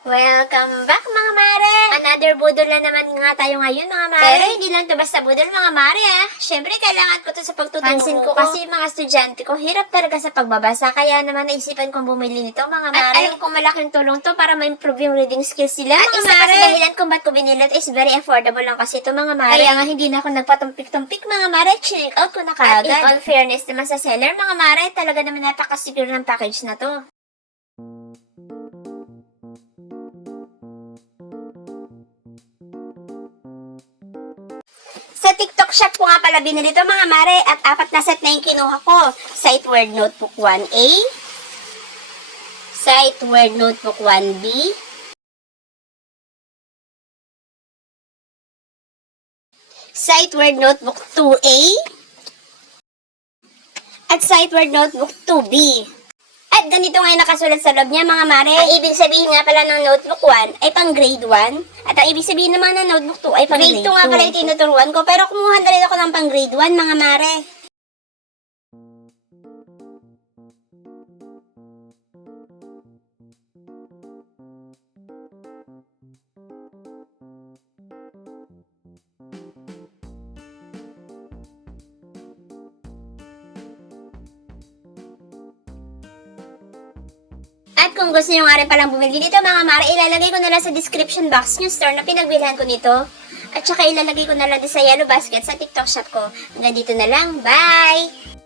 Welcome back mga mare! Another budol na naman nga tayo ngayon mga mare. Pero hindi lang to basta budol mga mare ah. Siyempre kailangan ko to sa pagtuturo Pansin ko kasi mga estudyante ko hirap talaga sa pagbabasa kaya naman naisipan kong bumili nito mga mare. At alam kong malaking tulong to para ma-improve yung reading skills nila At mga isa mare. kasi dahilan kung ba't ko binili ito is very affordable lang kasi ito mga mare. Kaya nga hindi na ako nagpatumpik-tumpik mga mare. Check out ko na kaagad. At in all fairness naman sa seller mga mare, talaga naman napaka-secure ng package na to. TikTok shop ko nga pala binili to mga mare at apat na set na yung kinuha ko. Word Notebook 1A, Sight Word Notebook 1B, Sight Word Notebook 2A, at Word Notebook 2B. At ganito nga nakasulat sa loob niya mga mare. Ang ibig sabihin nga pala ng notebook 1 ay pang grade 1. At ang ibig sabihin naman ng notebook 2 ay pang grade, 2 nga pala yung tinuturuan ko. Pero kumuha na rin ako ng pang grade 1 mga mare. Kung gusto nyo nga rin palang bumili dito mga mare, ilalagay ko na lang sa description box yung store na pinagbilhan ko nito. At saka ilalagay ko na lang din sa yellow basket sa TikTok shop ko. Hanggang dito na lang. Bye!